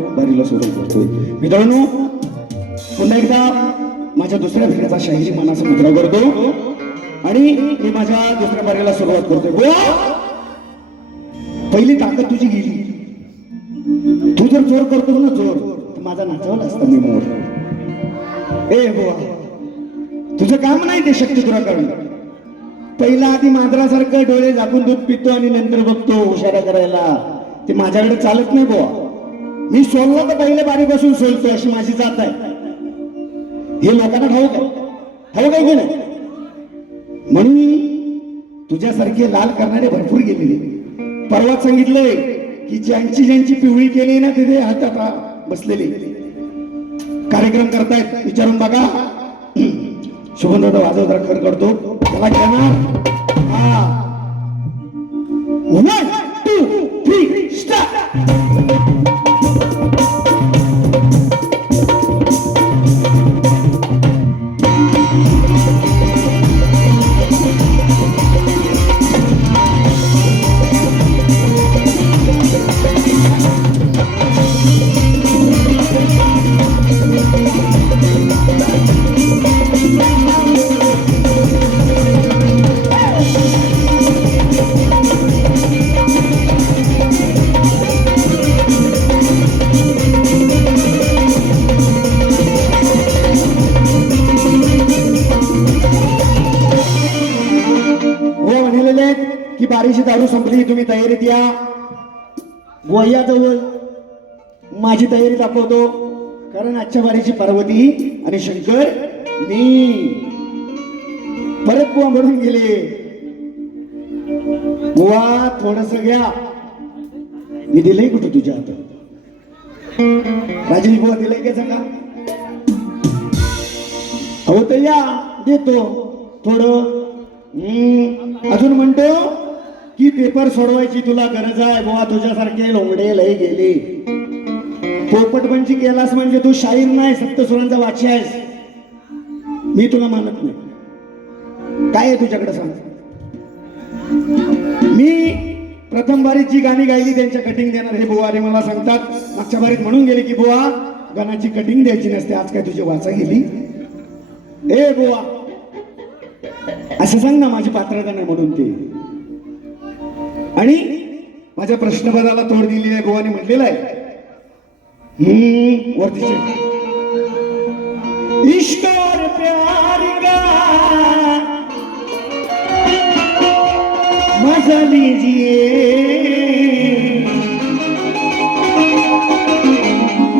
दारीला सोडून करतोय मित्रांनो पुन्हा एकदा माझ्या दुसऱ्या फेऱ्याचा शाहिरी मनाचा मुद्रा करतो. आणि मी माझ्या दुसऱ्या बारीला सुरुवात करतोय. बुवा, पहिली ताकद तुझी गेली. तू जर जोर करतो ना जोर तर माझा नाचवला असता मी मोर. ए बुवा! तुझं काम नाही ते शक्य तुला करणं. पहिला आधी मांजरासारखं डोळे झाकून दूध पितो आणि नंतर बघतो हुशारा करायला. ते माझ्याकडे चालत नाही बुवा. मी सोललो तर पहिले बारी बसून सोलतो अशी माझी जात आहे. हे लोकांना ठाऊक आहे. ठाऊक आहे की नाही? म्हणून तुझ्यासारखे लाल करणारे भरपूर गेलेले. परवाच सांगितलंय की ज्यांची ज्यांची पिवळी केली ना तिथे हातात बसलेले. कार्यक्रम करतायत विचारून बघा. शुभंदादा वाजवदार खर करतो त्याला घेणार बारीशी दारू संपली तुम्ही तयारीत या. गोह्याजवळ माझी तयारी दाखवतो. कारण आजच्या बारीची पार्वती आणि शंकर मी परत बुवा म्हणून गेले. बुवा थोडस घ्या. मी दिलंय कुठं तुझ्या हातात? राजेश बुवा दिलंय का सांगा? अहो तर या देतो. थोडं हम्म, अजून म्हणतो. की पेपर सोडवायची तुला गरज आहे बुवा तुझ्यासारखे लोंगडे लय गेले. पोपटपंची केलास म्हणजे तू शाहीर नाही सप्तसुरांचा वाची आहेस. मी तुला मानत नाही. काय आहे तुझ्याकडे सांग? मी प्रथम बारीत जी गाणी गायली त्यांच्या कटिंग देणार हे बुवा रे मला सांगतात मागच्या बारीत म्हणून गेले की बुवा गाण्याची कटिंग द्यायची नसते आज काय तुझी वाचा गेली? ए बुवा असं सांग ना माझी पात्रता नाही म्हणून ते. आणि माझ्या प्रश्नपदाला तोड दिली आहे गोवाने म्हटलेलं आहे. हम्म, वरती check. इश्क और प्यार का? मजा लीजिए.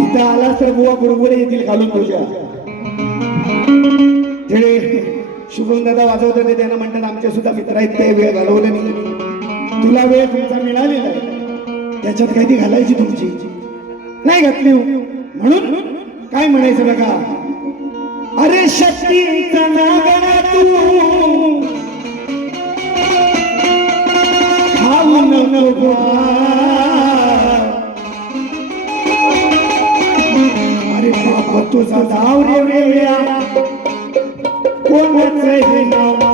इथं आला तर गोवा बरोबर येतील घालून तुझ्या. ते शुभम दादा वाजवत होते त्यांना म्हणतात आमच्या सुद्धा मित्र आहेत ते वेळ घालवलं नाही. तुला वेळ तुमचा मिळालेला आहे. त्याच्यात काही ती घालायची तुमची? नाही घातली म्हणून काय म्हणायचं बघा? अरे शक्तीचा नागरा तू. खाऊ नको अरे बाप तुझा धाव रे वेळ्या कोणाचं हे नाव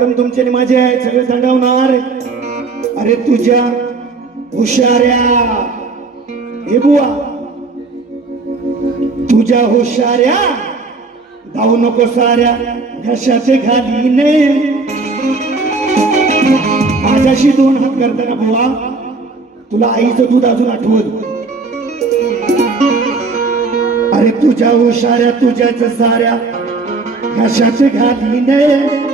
कार्यक्रम तुमचे आणि माझे आहेत सगळे थंडावणार. अरे तुझ्या हुशाऱ्या. हे बुवा. तुझ्या हुशाऱ्या. धावू नको साऱ्या. घशाचे घालीने. माझ्याशी दोन हात करताना बुवा तुला आईचं दूध अजून आठवत. अरे तुझ्या हुशाऱ्या तुझ्याच साऱ्या. घशाचे घाली ने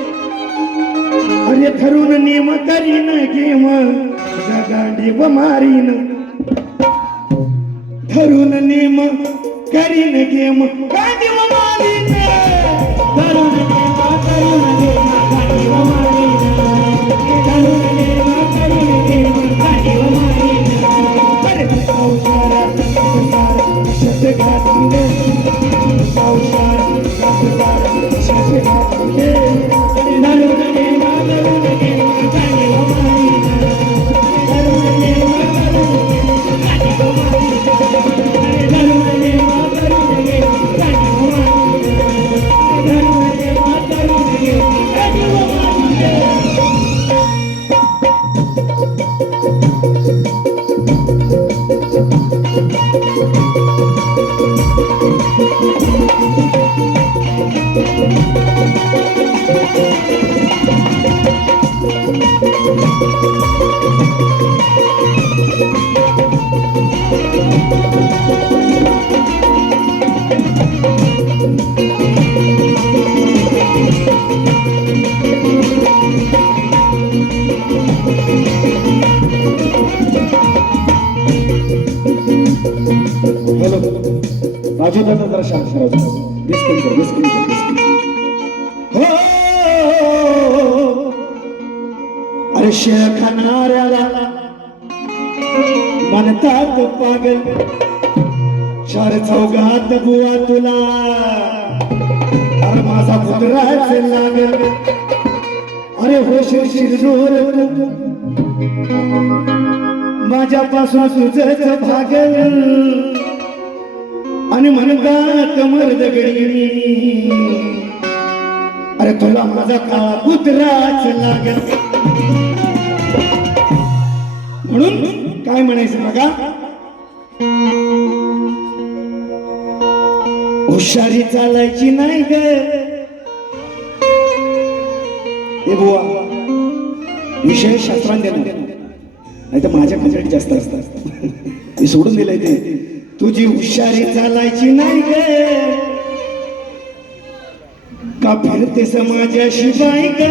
अरे ठरून नेम करीन गेम जगाडे व मारीन. ठरून नेम करीन गेम गाडी व मारीन. ठरून नेम करीन गेम हॅलो माझ्या दादा जरा शांत राजू हो! अरे शेळ खाणाऱ्याला म्हणतात पागल चार चौघात बुवा तुला. अरे माझा पुत्राच लागल. अरे हो शिरशिर माझ्यापासून तुझंच भागल. आणि म्हणतात कमर दगडी अरे तुला माझा काळा कुत्राच लागल. म्हणून काय म्हणायचं बघा? हुशारी चालायची नाही ग. बुवा विषय शास्त्रांत नाही तर माझ्या कंप्लेंट जास्त असतात. मी सोडून दिलंय ते. तुझी हुशारी चालायची नाही ग. का फिरते समाजाशी बाई ग?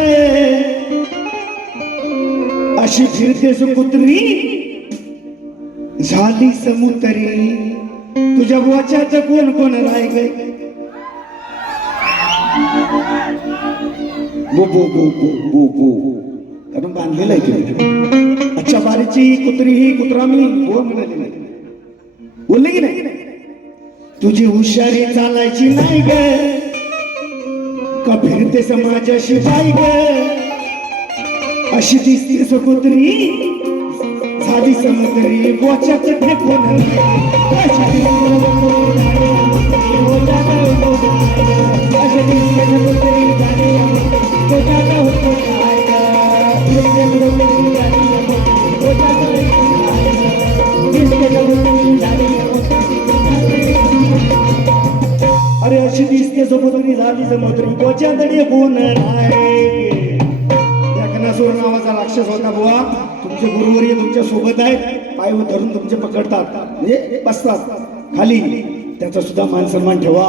अशी फिरते सुपुत्री? झाली समुतरी. तुझ्या वाच्याच कोण कोण राय गे? बो बो बो बो बो बो. कारण बांधलेलं आहे अच्छा बारीची कुत्री ही कुत्रा मी. हो म्हणाली नाही बोलले की नाही? तुझी हुशारी चालायची नाही ग. का फिरते समाजाशी बाई ग? अशी दिसते सकुत्री हो झाली समुद्री बोच्यात फेकून अशी दिसते अशी हो दिसते समुद्री सोबत आहेत पाय धरून तुमचे पकडतात म्हणजे बसतात. खाली त्याचा सुद्धा मान सन्मान ठेवा.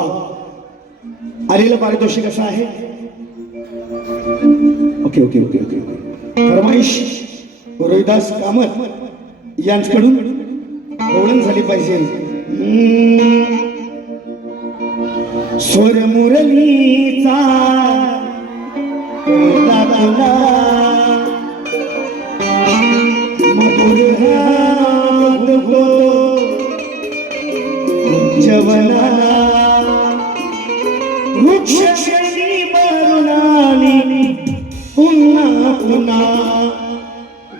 आलेलं पारितोषिक असं आहे. Okay okay okay okay okay. फरमाईश Rohidas Kamat यांच्याकडून ओळख झाली पाहिजे. स्वर मुरलीचा वृक्षश्रेणी बरुणानी पुन्हा पुन्हा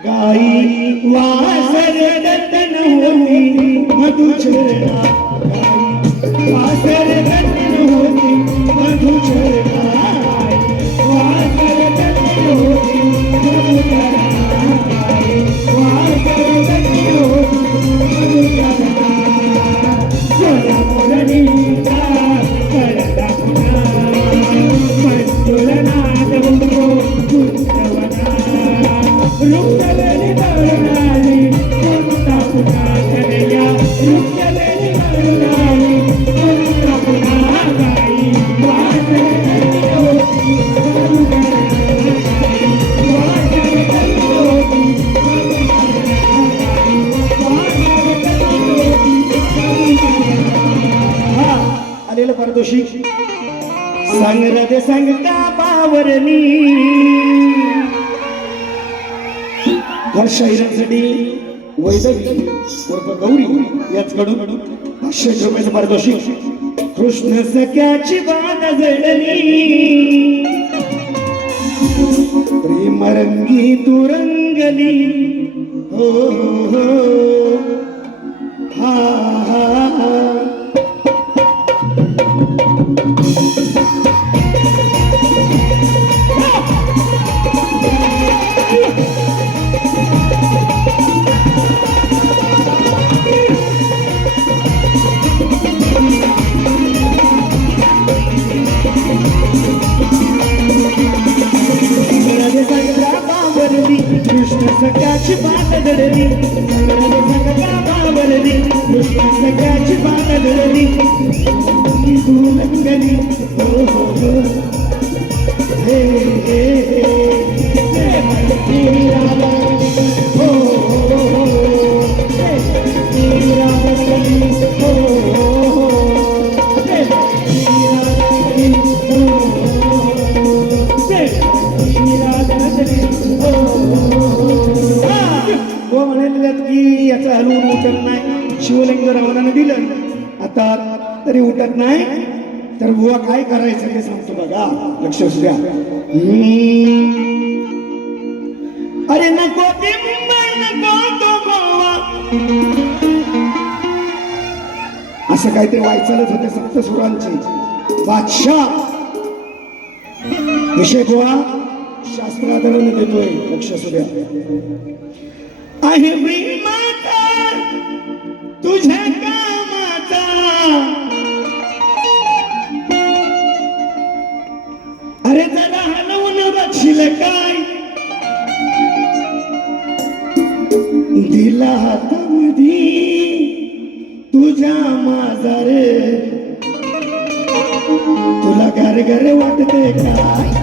गाई वासर दत्तन होती मधुचरणा गाई वासर दत्तन होती मधुचरणा सांग रदे सांग का पावरणी ह्या शाहिरांसाठी वैदवी उर्फ गौरी याचकडून पाचशे रुपयाचं पारितोषिक कृष्ण सख्याची बात जडली प्रेमरंगी तुरंगली. हो हो हो. सख्याची बात दडली. संग्रामे संग्रा बावरली कृष्ण सख्याची तू हो हो हे हे शिवलिंग रावणाने दिलं. आता तरी उठत नाही. तर बुवा काय करायचं ते सांगतो बघा. लक्ष द्या. अरे नको असं काहीतरी वायचालच होते सप्त सुरांची. बादशाह. विषय बुवा शास्त्राधारण देतोय. लक्ष असू द्या. आहे तुझ्या कामाचा. अरे जरा हलवून बघशील काय? दिला हातामधी तुझ्या माझा रे तुला घर घर वाटते काय?